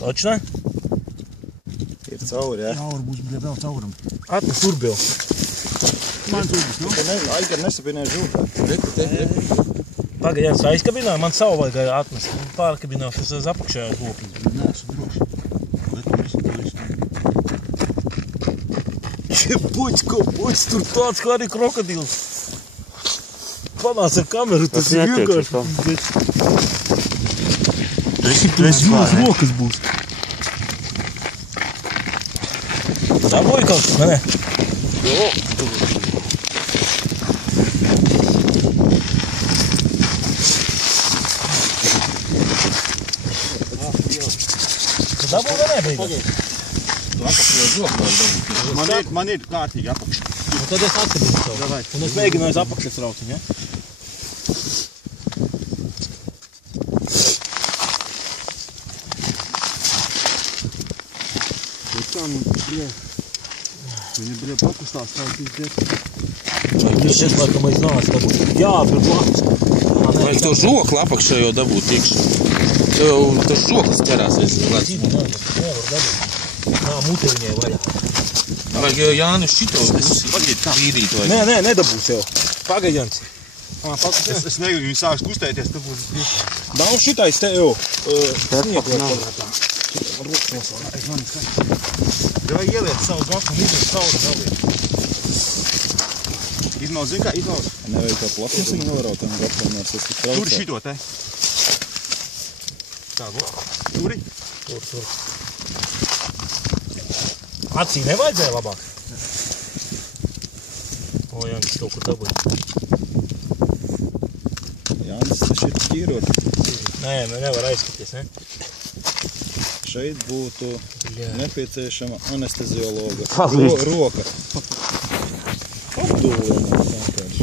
Точно? Ir cauri, jā? Cauri būs, bet vēl cauram. Atnes tur bija. Man tur būs, nu? Aigar nesapinē žūtā. Pagaidām, es aizkabināju, man savu vajag atnest. Pārkabināšu uz apakšējā lokļu. Nē, esmu droši. Bet tur visu to visu. Puķis, tur tāds kā arī krokodils. Panāc ar kameru, tas ir vienkārši. Tas jūras rokas būs. Dabūji kaut kas, ne? Jo. Tu dabūji vai ne, beigās? Tu apakšļo žoku vēl dabūt. Man ir kārtīgi apakš. Un tad es atkabinu savu. Un es mēģināju uz apakšas rauciņu, ja? Viņi bija pakustās tāds izdiet. Viņš es laikam aiz nāc dabūt. Jā, tur blakus. Vajag to žokli apakšā jau dabūt iekšā. Tev tas žoklis ķerās aiz lēc. Nevar dabūt. Nā, mute viņai vaļā. Vajag Jāni šito vīrīt vajag. Nē, nedabūs jau. Pagaidams. Es negribu, viņi sāks kustēties, tad būs Nav šitais te jau. Snieku nav. Man rokas nosaukt. aiz manis kā. Tev vajag ieliet savu gafu un izliet savu dabiet. Izmauz, zin kā, izmauz. Nevajag tā plasmasiņu novarautam gafam, nes es tik traucē. Turi šito te. Tā, turi. Tur. Acī nevajadzēja labāk? O, Jānis kaut kur dabūja. Jānis, tas ir ķīrot. Nē, nevar aizskaties, ne? Šeit būtu nepieciešama anesteziologa. Palīdz. Roka. Apdūlēm vienkārši.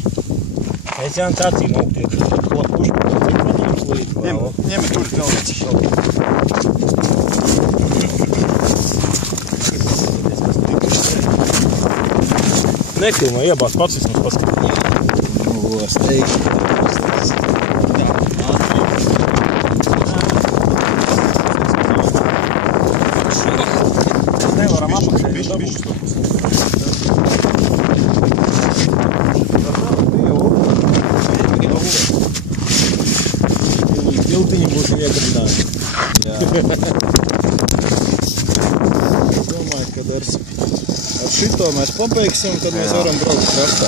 Es Jānis acīm augtu iekšā. Ko puši? Protams, līdz vēl. Ņemi turi tev. Nefilmē, iebās pats vismaz paskatīt. Nu, steigti. Mēs nevaram apakšēju dabūt. Viltiņi būsim iekabināti. Jā. Es domāju, kad ar šito mēs pabeigsim, tad mēs varam braukt krastā.